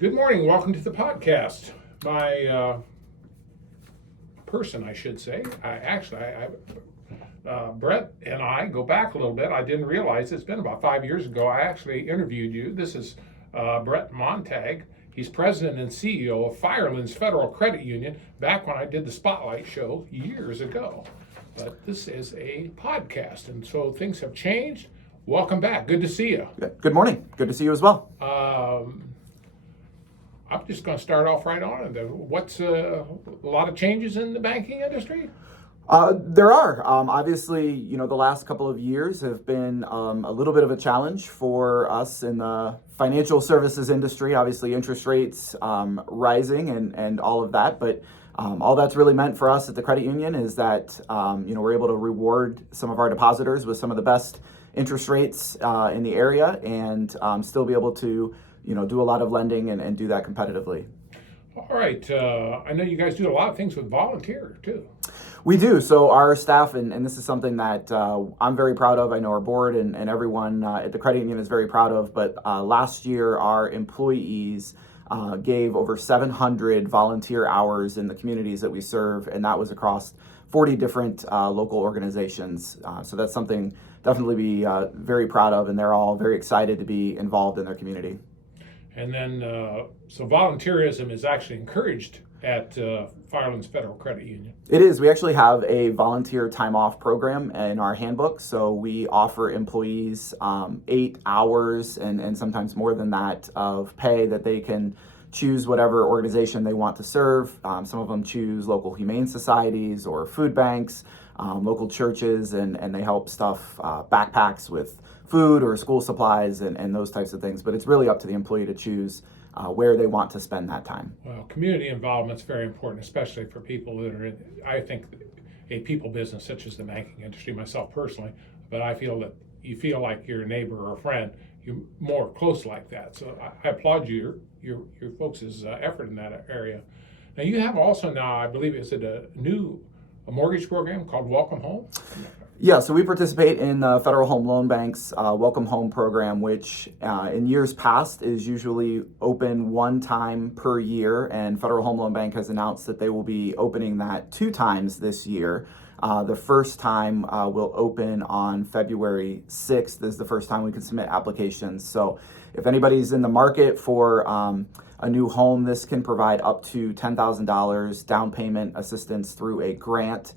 Good morning. Welcome to the podcast. My person, I should say. Brett and I go back a little bit. I didn't realize it's been about 5 years ago. I actually interviewed you. This is Brett Montague. He's president and CEO of Firelands Federal Credit Union. Back when I did the Spotlight show years ago. But this is a podcast, and so things have changed. Welcome back. Good to see you. Good morning. Good to see you as well. I'm just going to start off right on. What's a lot of changes in the banking industry? There are. Obviously, the last couple of years have been a little bit of a challenge for us in the financial services industry. Obviously, interest rates rising and all of that. But all that's really meant for us at the credit union is that, we're able to reward some of our depositors with some of the best interest rates in the area and still be able to do a lot of lending and do that competitively. All right. I know you guys do a lot of things with volunteer too. We do. So our staff, and this is something that I'm very proud of. I know our board and everyone at the credit union is very proud of. But last year, our employees gave over 700 volunteer hours in the communities that we serve, and that was across 40 different local organizations. So that's something definitely be very proud of, and they're all very excited to be involved in their community. And then, so volunteerism is actually encouraged at Firelands Federal Credit Union. It is. We actually have a volunteer time off program in our handbook. So we offer employees 8 hours and sometimes more than that of pay that they can choose whatever organization they want to serve. Some of them choose local humane societies or food banks, local churches, and they help stuff backpacks with food or school supplies and those types of things. But it's really up to the employee to choose where they want to spend that time. Well, community involvement is very important, especially for people that are in, I think, a people business such as the banking industry, myself personally, but I feel that you feel like your neighbor or a friend, you're more close like that. So I applaud your folks' effort in that area. Now you have also now, I believe, is it a mortgage program called Welcome Home? Yeah, so we participate in the Federal Home Loan Bank's Welcome Home program, which in years past is usually open one time per year, and Federal Home Loan Bank has announced that they will be opening that 2 times this year. The first time will open on February 6th is the first time we can submit applications. So if anybody's in the market for a new home, this can provide up to $10,000 down payment assistance through a grant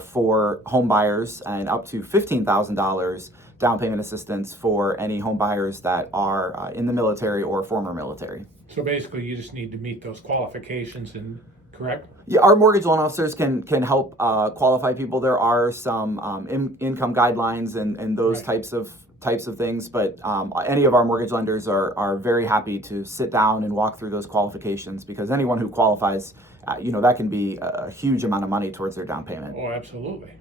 for home buyers and up to $15,000 down payment assistance for any home buyers that are in the military or former military. So basically you just need to meet those qualifications, and correct? Yeah, our mortgage loan officers can help qualify people. There are some income guidelines and those Right. types of things, but any of our mortgage lenders are very happy to sit down and walk through those qualifications, because anyone who qualifies, that can be a huge amount of money towards their down payment. Oh, absolutely.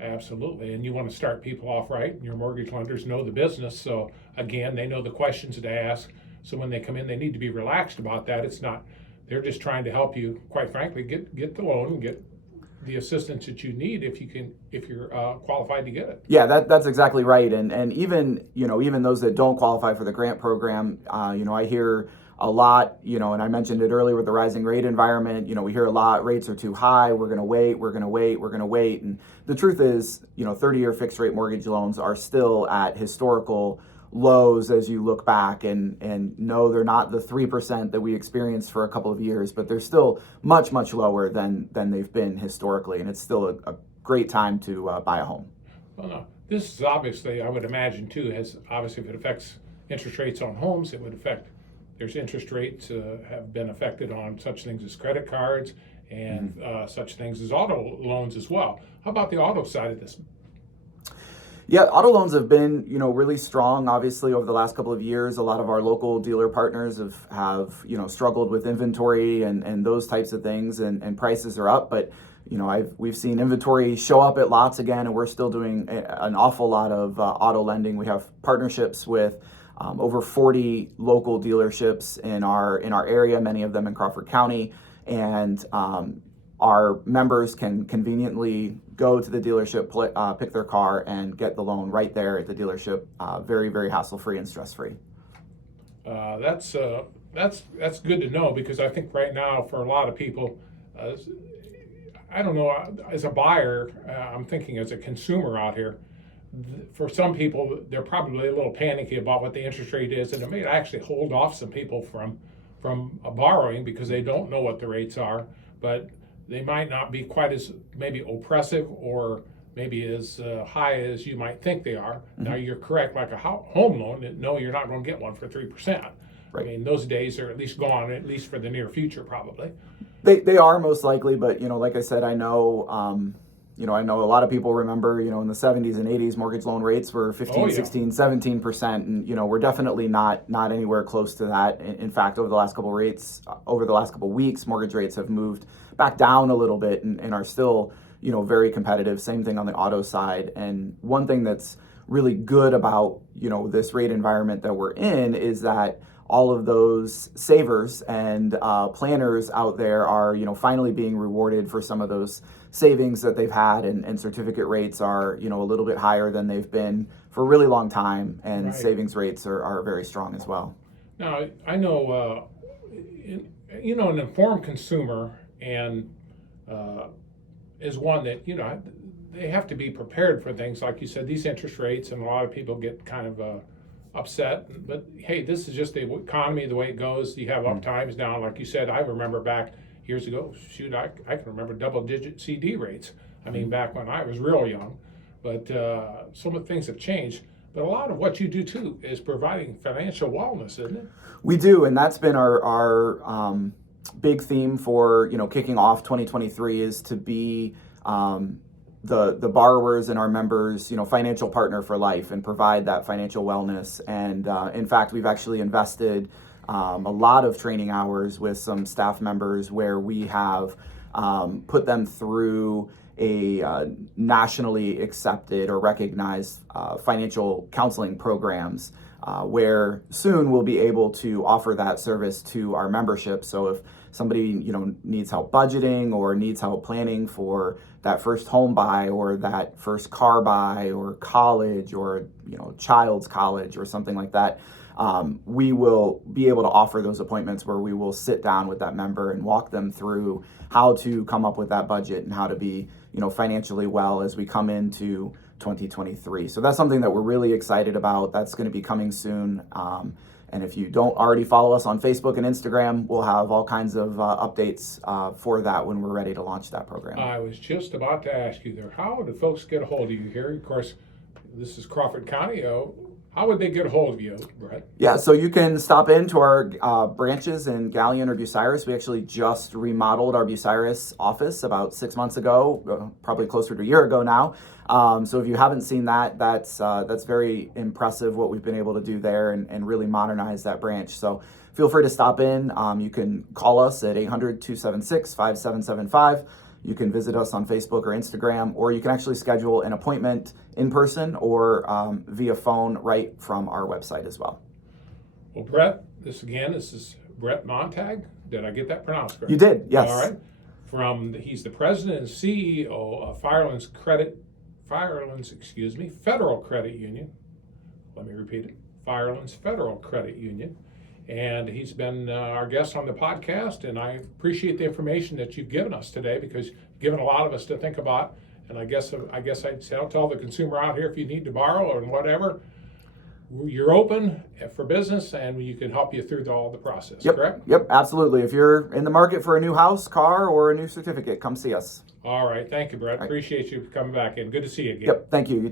Absolutely. And you want to start people off right. And your mortgage lenders know the business. So again, they know the questions to ask. So when they come in, they need to be relaxed about that. It's not, they're just trying to help you, quite frankly, get the loan and get the assistance that you need if you're qualified to get it. Yeah, that's exactly right. And even those that don't qualify for the grant program, I hear a lot, and I mentioned it earlier with the rising rate environment, we hear a lot, rates are too high, we're going to wait. And the truth is, 30-year fixed rate mortgage loans are still at historical lows as you look back, and no, they're not the 3% that we experienced for a couple of years, but they're still much, much lower than they've been historically. And it's still a great time to buy a home. Well, no, this is obviously, I would imagine too, if it affects interest rates on homes, it would affect. There's interest rates have been affected on such things as credit cards and such things as auto loans as well. How about the auto side of this? Yeah, auto loans have been, really strong. Obviously, over the last couple of years, a lot of our local dealer partners have struggled with inventory and those types of things, and prices are up. But we've seen inventory show up at lots again, and we're still doing an awful lot of auto lending. We have partnerships with over 40 local dealerships in our area, many of them in Crawford County, and our members can conveniently go to the dealership, pick their car, and get the loan right there at the dealership, very, very hassle-free and stress-free. That's that's good to know, because I think right now for a lot of people, I don't know, as a buyer, I'm thinking as a consumer out here, for some people, they're probably a little panicky about what the interest rate is, and it may actually hold off some people from borrowing because they don't know what the rates are, but they might not be quite as maybe oppressive or maybe as high as you might think they are. Mm-hmm. Now, you're correct, like a home loan, no, you're not going to get one for 3%. Right. I mean, those days are at least gone, at least for the near future, probably. They are most likely, but like I said, I know I know a lot of people remember, in the 70s and 80s, mortgage loan rates were 15, 16, 17%, and we're definitely not anywhere close to that. In fact, over the last couple of weeks, mortgage rates have moved back down a little bit and are still very competitive. Same thing on the auto side. And one thing that's really good about this rate environment that we're in is that all of those savers and planners out there are, finally being rewarded for some of those savings that they've had, and certificate rates are, a little bit higher than they've been for a really long time, and right. Savings rates are very strong as well. Now, I know, an informed consumer and is one that, they have to be prepared for things. Like you said, these interest rates, and a lot of people get kind of upset, but hey, this is just the economy, the way it goes. You have up times, down. Like you said, I remember back years ago, shoot, I can remember double-digit CD rates. I mean, back when I was real young. But some of the things have changed. But a lot of what you do too is providing financial wellness, isn't it? We do, and that's been our big theme for kicking off 2023 is to be the borrowers and our members, financial partner for life, and provide that financial wellness. And in fact, we've actually invested a lot of training hours with some staff members where we have put them through a nationally accepted or recognized financial counseling programs, where soon we'll be able to offer that service to our membership. So if somebody needs help budgeting or needs help planning for that first home buy or that first car buy or college or child's college or something like that, we will be able to offer those appointments where we will sit down with that member and walk them through how to come up with that budget and how to be financially well as we come into 2023. So that's something that we're really excited about. That's going to be coming soon. And if you don't already follow us on Facebook and Instagram, we'll have all kinds of updates for that when we're ready to launch that program. I was just about to ask you there, how do folks get a hold of you here? Of course, this is Crawford County. How would they get a hold of you, Brett? Yeah, so you can stop into our branches in Galion or Bucyrus. We actually just remodeled our Bucyrus office about 6 months ago, probably closer to a year ago now. So if you haven't seen that, that's very impressive what we've been able to do there and really modernize that branch. So feel free to stop in. You can call us at 800-276-5775. You can visit us on Facebook or Instagram, or you can actually schedule an appointment in person or via phone right from our website as well. Well, Brett, this is Brett Montague. Did I get that pronounced correct? You did, yes. All right. He's the president and CEO of Firelands Federal Credit Union. Let me repeat it. Firelands Federal Credit Union. And he's been our guest on the podcast, and I appreciate the information that you've given us today, because you've given a lot of us to think about. And I guess I'd say, I'll tell the consumer out here, if you need to borrow or whatever, you're open for business, and we can help you through all the process, correct? Yep, absolutely. If you're in the market for a new house, car, or a new certificate, come see us. All right. Thank you, Brett. Appreciate you coming back in. Good to see you again. Yep. Thank you. You too.